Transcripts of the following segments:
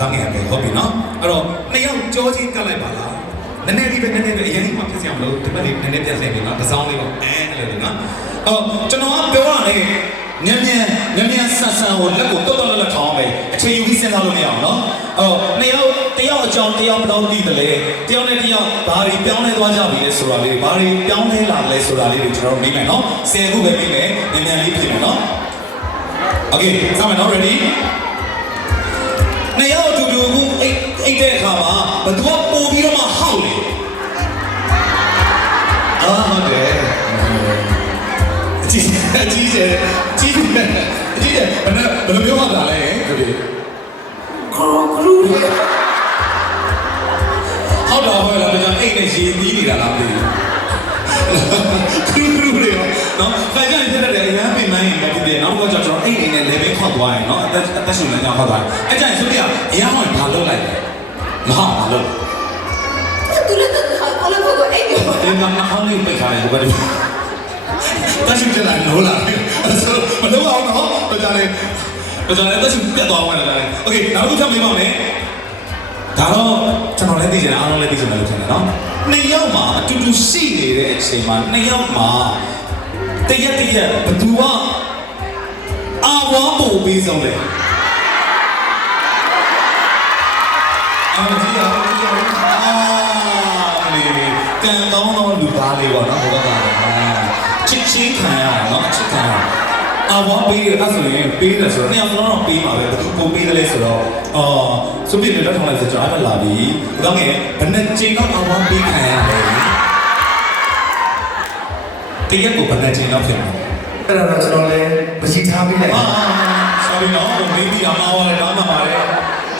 တောင်းနေရတယ်ဟုတ်ပြီနော်အဲ့တော့နှစ်ယောက်ကြောချင်းကလိုက်ပါလားနည်းနည်းလေးပဲနည်းနည်းပဲအရင်ကဖြစ်စရာမလိုဒီဘက်လေးနည်းနည်းပြန်လှည့်ပြီနော်တစ်စောင်းလေးပေါ့အဲ့လိုလေနော်အော်ကျွန်တော်ကပြောရတယ်မြန်ဆန်ဆန်ကိုလက်ကိုတော်တော်လက်ထောင်းမယ်အခြေယူပြီးစဉ်းစားလို့မရအောင်နော်အော်နှစ်ယောက်တယောက်အကြောင်းတယောက်ဘယ်လောက်သိတယ်လဲတယောက်နဲ့တယောက်ဘာတွေပြောင်းလဲသွားကြပြီလဲဆိုတာလေးဘာတွေပြောင်းလဲလာလဲဆိုတာလေးတွေကျွန်တော်တို့ပြီးမယ်နော်10ခုပဲပြီးမယ်မြန်လေးဖြစ်မယ်နော် Okay စမယ်နော် ready နှစ်ယောက်အတူတူကိုအိတ်တဲ့အခါမှာဘသူကပို့ပြီးတော့မှဟောက်လေဟုတ်တယ်ကြီးတယ်ဘယ်လိုမျိုးမှတာလဲဟုတ်ပြီခရူဟုတ်တော့ဟဲ့လားကျွန်တော်အိတ်နဲ့ရေပြီးနေတာလားမသိဘူးခရူတွေနော်ခိုင်ကြရင်ဖြစ်တဲ့အရန်ပင်မိုင်းရင်ပဲဖြစ်တယ်နောက်တော့ကျွန်တော်အိတ်နေနဲ့ level ခောက်သွားရင်နော်အသက်ရှင်နေကြခောက်သွားအဲ့ကြရင်ဆိုပြအရန်ဟောရင်ဘာလုပ်လိုက်လဲမဟုတ်ဘာလုပ်တူလက်တူကိုလည်းကိုအိတ်ပြောတယ်ငါမဟောင်းလေးပိတ်ထားတယ်ဘယ်လိုတရှိတယ်လားလို့လားဆိုမလုပ်အောင်နော်ဘာကြလဲတရှိပြတ်သွားဝင်လာတယ်โอเคနောက်တစ်ချက်မေးပါမယ်ဒါတော့ကျွန်တော်လည်းသိချင်တယ်အားလုံးလည်းသိချင်တယ်လို့ထင်တယ်နော်နှစ်ယောက်မှာအတူတူရှိနေတဲ့အချိန်မှာနှစ်ယောက်မှာတရက်ဘသူကအာဝါပို့ပေးဆုံးတယ်အာဒီယာလေကန်ကောင်းတော့လူသားလေးပေါ့နော်ဟိုဘက်ကချစ်ချင်းခံရနော်ချစ်ခံရအာဝါပေးရအဲ့ဆိုရင်ပေးတယ်ဆိုတော့နှစ်ယောက်တော့ပေးပါပဲဘသူပို့ပေးတယ်လဲဆိုတော့ဆိုပြီးတော့ထောင်းလိုက်ဆိုကျွန်တော်အဲ့လာပြီဒါငယ်ဘယ်နဲ့ချိန်တော့အာဝါပေးခံရတယ်တရက်ကိုဘယ်နဲ့ချိန်တော့ဖြစ်မှာအဲ့ဒါတော့ကျွန်တော်လည်းမရှိထားပြီးလိုက်sorry နော်မင်းဒီအမားဝါလည်းတောင်းပါပါတယ်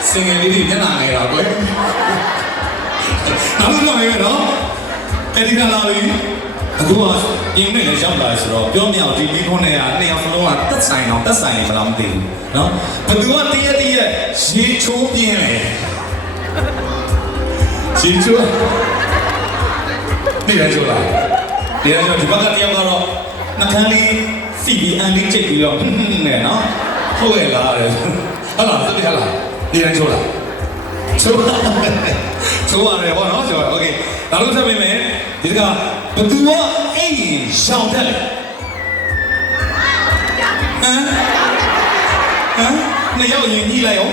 စင်ငယ်လေးတွေမျက်နှာငယ်တာကွယ်နောက်လို့လည်းနော်အဲ့ဒီကလာပြီအခုကရင်းနဲ့လည်းရောက်လာဆိုတော့ပြောမြောက်ဒီမိခွန်းနဲ့ကနှစ်ယောက်စလုံးကတက်ဆိုင်မလားမသိဘူးနော်ဘသူကတရက်ရေချိုးပြင်းလေရေချိုးနေရချိုးလားဒီဘက်ကတယောက်ကတော့နှခမ်းလေးစီပြီးအန်လေးချိတ်ပြီးတော့နဲ့နော်ဟုတ်ရဲ့လားတဲ့ဟုတ်လားသိလားဒီရချိုးလားချိုးရတယ်ဗောနော်ဆိုတော့ okay ဒါလို့ဆက်ပေးမယ်ဒီကဘသူကအိမ်ရှောင်တယ်လေဟမ်နှစ်ယောက်ရင်ကြီးလိုက်ရော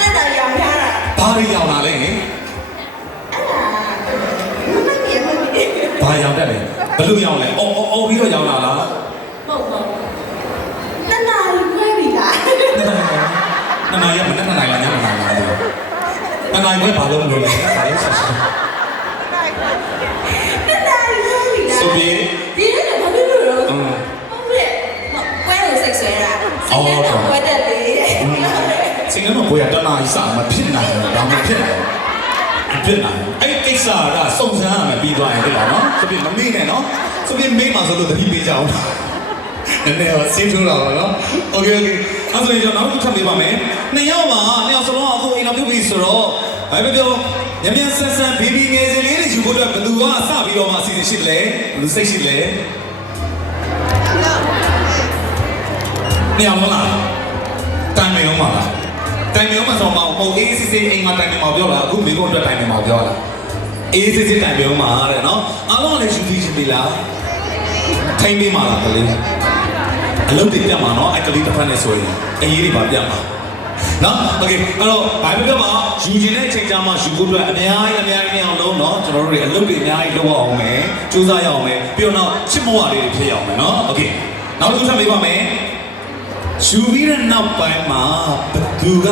လက်တာရောင်ရတာဘာတွေရောင်လာလဲဘာရောင်တယ်လဲဘယ်လိုရောင်လဲအော်ပြီးတော့ရောင်လာလားဟုတ်တနာခွဲပြီလားနနာရမနဲ့နနာလာညမလာလားနနာခွဲဘာလို့မလို့လဲဒါလေးဆက်ဆက်ဆိုပြီးဒီနေ့ကဘာဖြစ်လို့လဲဟုတ်ကဲ့ကွဲလို့စိတ်ဆွဲတာကွဲတယ်လေစင်ကတော့ဘွေရတနာကြီးစမဖြစ်နိုင်ဘူးဒါမှဖြစ်နိုင်အဲ့ကိစ္စကစုံစမ်းရမယ်ပြီးသွားရင်ဟုတ်ပါနော်ဆိုပြီးမမေ့နဲ့နော်ဆိုပြီးမေ့မှာဆိုလို့တတိပေးကြအောင်နည်းနည်းဆင်းထိုးတော့နော်โอเคအဲ့ဆိုရင်ကျွန်တော်နောက်တစ်ခါမေးပါမယ်နှစ်ယောက်စလုံးအခုအိမ်တော်ပြုပြီဆိုတော့ဘာပဲပြောမြန်ဆန်ဘေဘီငယ်စဉ်လေးတွေယူဖို့အတွက်ဘယ်သူကစပြီးတော့မှအစီအစဉ်ရှိတယ်လဲဘယ်သူစိတ်ရှိလဲနှစ်ယောက်မလားတိုင်မင်းမလားတိုင်မင်းမဆိုတော့ပုံအေးစစ်စစ်အိမ်မှာတိုင်မင်းမပြောလားအခုမိဖို့အတွက်တိုင်မင်းမပြောလားအေးစစ်စစ်တိုင်မင်းမတဲ့နော်အားလုံးလည်းယူပြီးရှိပြီလားထိုင်ပြီးမှာလားကလေးအလုပ်တွေပြတ်မှာနော်အဲ့ကလေးတစ်ဖက်နဲ့ဆိုရင်အရေးတွေပါပြတ်မှာနော်โอเคအဲ့တော့ဘာပဲပြောမှာယူခြင်းတဲ့အချိန်ကြာမှယူဖို့အတွက်အများကြီးအောင်လုပ်နော်ကျွန်တော်တို့တွေအလုပ်တွေအများကြီးလုပ်အောင်မယ်စူးစမ်းရအောင်မယ်ပြီးတော့ချစ်မွားလေးတွေဖြစ်အောင်မယ်နော်โอเคနောက်တစ်ခုထပ်မေးပါမယ်ယူပြီးတဲ့နောက်ပိုင်းမှာဘသူက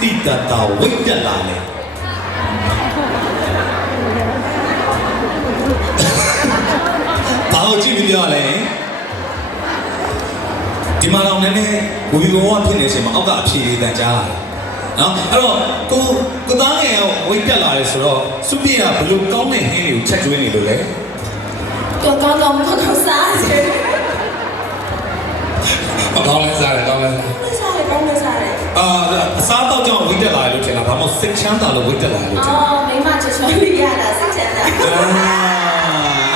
တိတဝိတ်တက်လာလဲဘာလို့ကြည့်ပြီးပြောလဲဒီမှာတော့နည်းနည်းဝီဘောကဖြစ်နေချိန်မှာအောက်ကအဖြေလေးတန်ကြားရတယ်နော်အဲ့တော့ကိုသားငယ်ကဝိတ်တက်လာတယ်ဆိုတော့စုပြရဘလို့ကောင်းတဲ့ဟင်းတွေကိုချက်ကျွေးနေလို့လေတော့ကောင်းစားစေကောင်းလဲစားတယ်ကောင်းလဲစားတယ်အစားတော့ကြောင့်ဝိတ်တက်လာတယ်လို့ထင်တာဒါမှမဟုတ်စိတ်ချမ်းသာလို့ဝိတ်တက်လာတယ်လို့ထင်တာမိမချေချောလေးရတာစိတ်ချမ်းသာအဲ့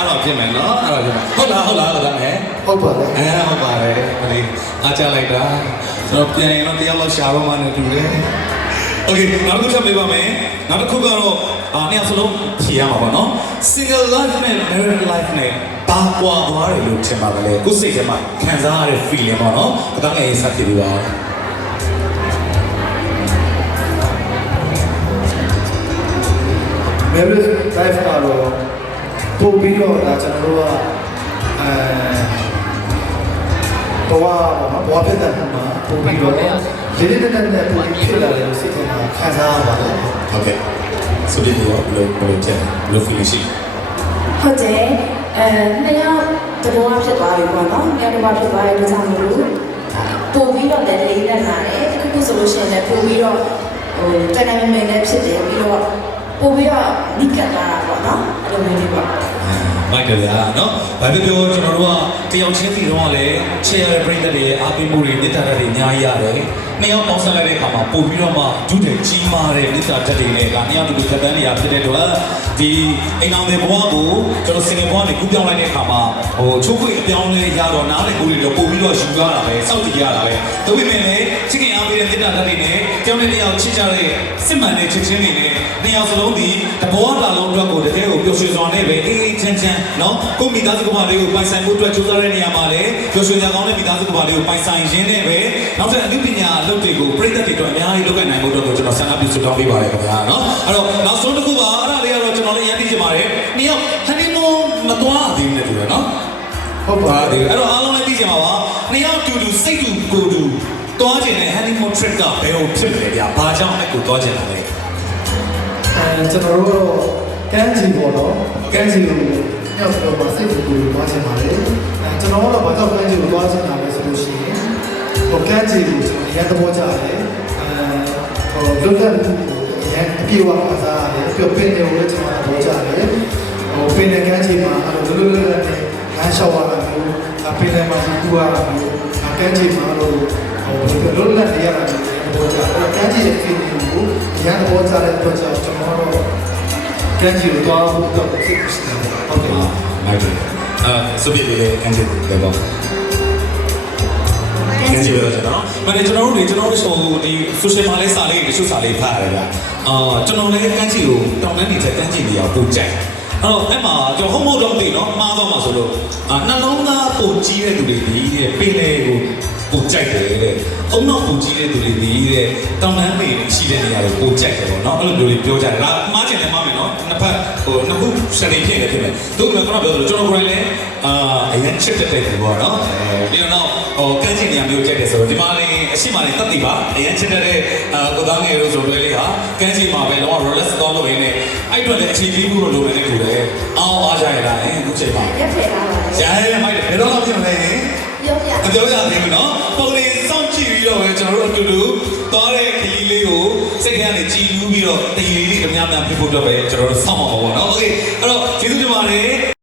တော့ဖြစ်မယ်နော်အဲ့တော့ဖြစ်မယ်ဟုတ်လားမယ်ဟုတ်ပါတယ်ဟုတ်ပါတယ်မလေးအားကြလိုက်တာဆို တော့ပြန်ရင်တော့တယောက်လောက်ရှာတော့မှလည်းတူတယ်โอเคနောက်တစ်ခုချက်ပေးပါမယ်နောက်တစ်ခုကတော့နှစ်ယောက်စလုံးဖြေရမှာပေါ့နော် single life နဲ့ married life နဲ့ဘာကွာသွားတယ်လို့ထင်ပါသလဲကိုယ်စိတ်ထဲမှာခံစားရတဲ့ feeling ပေါ့နော်အတန်းငယ်ဆက်ဖြစ်ပြီးပါ marriage life ကတော့ပို့ပြီးတော့ဒါကျွန်တော်တို့ကဘဝဖြစ်တဲ့မှာပို့ပြီးတော့လေးလေးတက်တက်နဲ့ပို့ပြီးဖြစ်လာတယ်လို့စိတ်ထဲမှာခံစားရပါတယ် ဟုတ်ကဲ့ဆိုပြီးတော့ဘယ်လိုချက်ဘယ်လို feeling ရှိ ဟုတ်တယ်နှစ်ယောက်တဘောဖြစ်သွားပြီပေါ့နော်နှစ်ယောက်တဘောဖြစ်သွားတဲ့အတွက်ကြောင့်မလို့ပို့ပြီးတော့လည်းလေးနဲ့လာတယ်အခုခုဆိုလို့ရှိရင်လည်းပို့ပြီးတော့တန်တန်မဲမဲလည်းဖြစ်တယ်ပြီးတော့ပို့ပြီးတော့နိကတ်လာတာပေါ့နော်အဲ့လိုမျိုးလေးပေါ့ မိုက်တယ်ဗျာနော်ဘာဖြစ်ပြောကျွန်တော်တို့ကတယောက်ချင်းစီတော့လည်းချေရတဲ့ပြိတ္တတွေအားပေးမှုတွေမြတ်တာတွေအများကြီးရတယ်နှစ်ယောက်ပေါင်းဆက်လိုက်တဲ့အခါမှာပို့ပြီးတော့မှဒုတဲ့ကြီးမားတဲ့မြတ်တာတက်တွေနဲ့ကနှစ်ယောက်တူတူသက်တမ်းနေရဖြစ်တဲ့တော့ဒီအိမ်အောင်တဲ့ဘဝကိုကျွန်တော်စင်ကာပူကနေကူးပြောင်းလိုက်တဲ့အခါမှာချိုးခွေအပြောင်းလဲရတော့နားလေကိုတွေတော့ပို့ပြီးတော့ယူရတာပဲစောက်တည်ရတာပဲဒါပေမဲ့လည်းချစ်ခင်အားပေးတဲ့မြတ်တာတက်တွေနဲ့တယောက်နဲ့တယောက်ချစ်ကြတဲ့စစ်မှန်တဲ့ချစ်ချင်းတွေနဲ့နှစ်ယောက်စလုံးဒီတဘောတာလုံးအတွက်ကိုတကယ်ကိုပျော်ရွှင်စွာနဲ့ပဲအေးအေးချမ်းချမ်းနော်ကိုမိသားစုကဘာလေးကိုပိုင်ဆိုင်ဖို့အတွက်ကြိုးစားတဲ့နေရာမှာလည်းပျော်ရွှင်ကြကောင်းတဲ့မိသားစုကဘာလေးကိုပိုင်ဆိုင်ရင်းနဲ့ပဲနောက်ထပ်အမှုပညာအလုပ်တွေကိုပြည်သက်တွေအတွက်အများကြီးလုပ်နိုင်ဖို့အတွက်ကိုကျွန်တော်ဆန္ဒပြုဆုတောင်းပေးပါတယ်ခင်ဗျာနော်အဲ့တော့နောက်ဆုံးတစ်ခုပါအဲ့ဒါလေးကတော့ကျွန်တော်လည်းရန်သိချင်ပါတယ်နှစ်ယောက်ဟန်နီမွန်းမသွားသေးဘူးလေတူတယ်နော် ဟုတ်ပါ အဲ့တော့အားလုံးလည်းသိချင်ပါပါနှစ်ယောက်တူတူစိတ်တူကိုယ်တူသွားချင်တဲ့ honeymoon trip ကဘယ်လိုဖြစ်လဲဗျာဘာကြောင့်အဲ့ကိုသွားချင်တာလဲ ကျွန်တော်တို့ကန်းစီပေါ့နော်ကန်းစီကိုညောက်တော့ပါစိတ်ကိုသွားချင်ပါလေကျွန်တော်ကတော့ဘာကြောင့်ကန်းစီကိုသွားချင်တာလဲဆိုလို့ရှိရင်ကန်းစီကိုကျွန်တော်ရန်သဘောကျတယ်လွတ်လပ်မှုကိုရန်အပြေဝခံစားရတယ်ပြီးတော့ပင်တွေကိုလည်းကျွန်တော်သဘောကျတယ်ပင်တဲ့ကန်းစီမှာလွတ်လပ်နဲ့ငန်းလျှောက်ရတာမျိုးပင်တဲ့မှာကူရတာမျိုးကန်းစီမှာလို့လွတ်လပ်နေရတာမျိုးသဘောကျတယ်ကန်းစီရဲ့ feeling ကိုရန်သဘောကျတဲ့အတွက်ကြောင့်ကျွန်တော်တို့ကန်းစီကိုသွားဖို့တော့စိတ်ကူးစတယ်ဟုတ်တယ် မိုက်တယ်ဆိုပြီးလေကန်ဂျီပဲပေါ့ကန်ဂျီပဲကျွန်တော်မနေ့ကျွန်တော်တို့ဒီ social မှာလဲစာလေးတချို့စာလေးဖတ်ရတယ်ဗျကျွန်တော်လည်းကန်ဂျီကိုတောင်းတန်းနေတဲ့ကန်ဂျီလေးကိုပို့ကြိုက်အဲ့တော့အဲ့မှာကျွန်တော်ဟုတ်တော့သိနော်မှားတော့မှာဆိုလို့နှလုံးသားပို့ကြီးတဲ့သူတွေဒီတဲ့ပင်လေကိုပို့ကြိုက်တယ်တဲ့အုံနောက်ပို့ကြီးတဲ့သူတွေဒီတဲ့တောင်းတန်းမေရှိတဲ့နေရာကိုပို့ကြိုက်တယ်ပေါ့နော်အဲ့လိုမျိုးလေးပြောကြတယ်ဒါမှားချင်တယ်မှားမယ်နော်နှစ်ဖက်နှစ်ခုစနေဖြစ်နေဖြစ်မယ်တို့ကကတော့ပြောလို့ကျွန်တော်ကိုယ်လည်းအရင်ချစ်တဲ့တူပေါ့နော်ဒီတော့ကန်းချင်နေရာမျိုးကြိုက်တယ်ဆိုတော့ဒီမှာလည်းအရှိမလေးတက်တည်ပါအရင်ချစ်တဲ့ကိုသားငယ်တို့ဆိုတော့လေးဟာကန်းချင်မှာပဲတော့ relax တော့လို့ရင်းနဲ့အဲ့အတွက်လည်းအချိန်ကြီးမှုလို့လုပ်နေတယ်ကိုလည်းအောင်းအားကြရတာအခုချိန်မှာ ရက်ဖယ်ထားပါလေ ရရမိုက်တယ်ဘယ်တော့မှပြင်မလဲရင် ပြောပြ မပြောရသေးဘူးနော်ပုံလေးစောင့်ကြည့်ပြီးတော့ပဲကျွန်တော်တို့အတူတူသွားတဲ့ခရီးလေးကိုစိတ်ထဲကနေကြည်နူးပြီးတော့တည်ရည်လေးအများများဖြစ်ဖို့အတွက်ပဲကျွန်တော်တို့စောင့်မှာပေါ့နော်โอเคအဲ့တော့ကျေးဇူးတင်ပါတယ်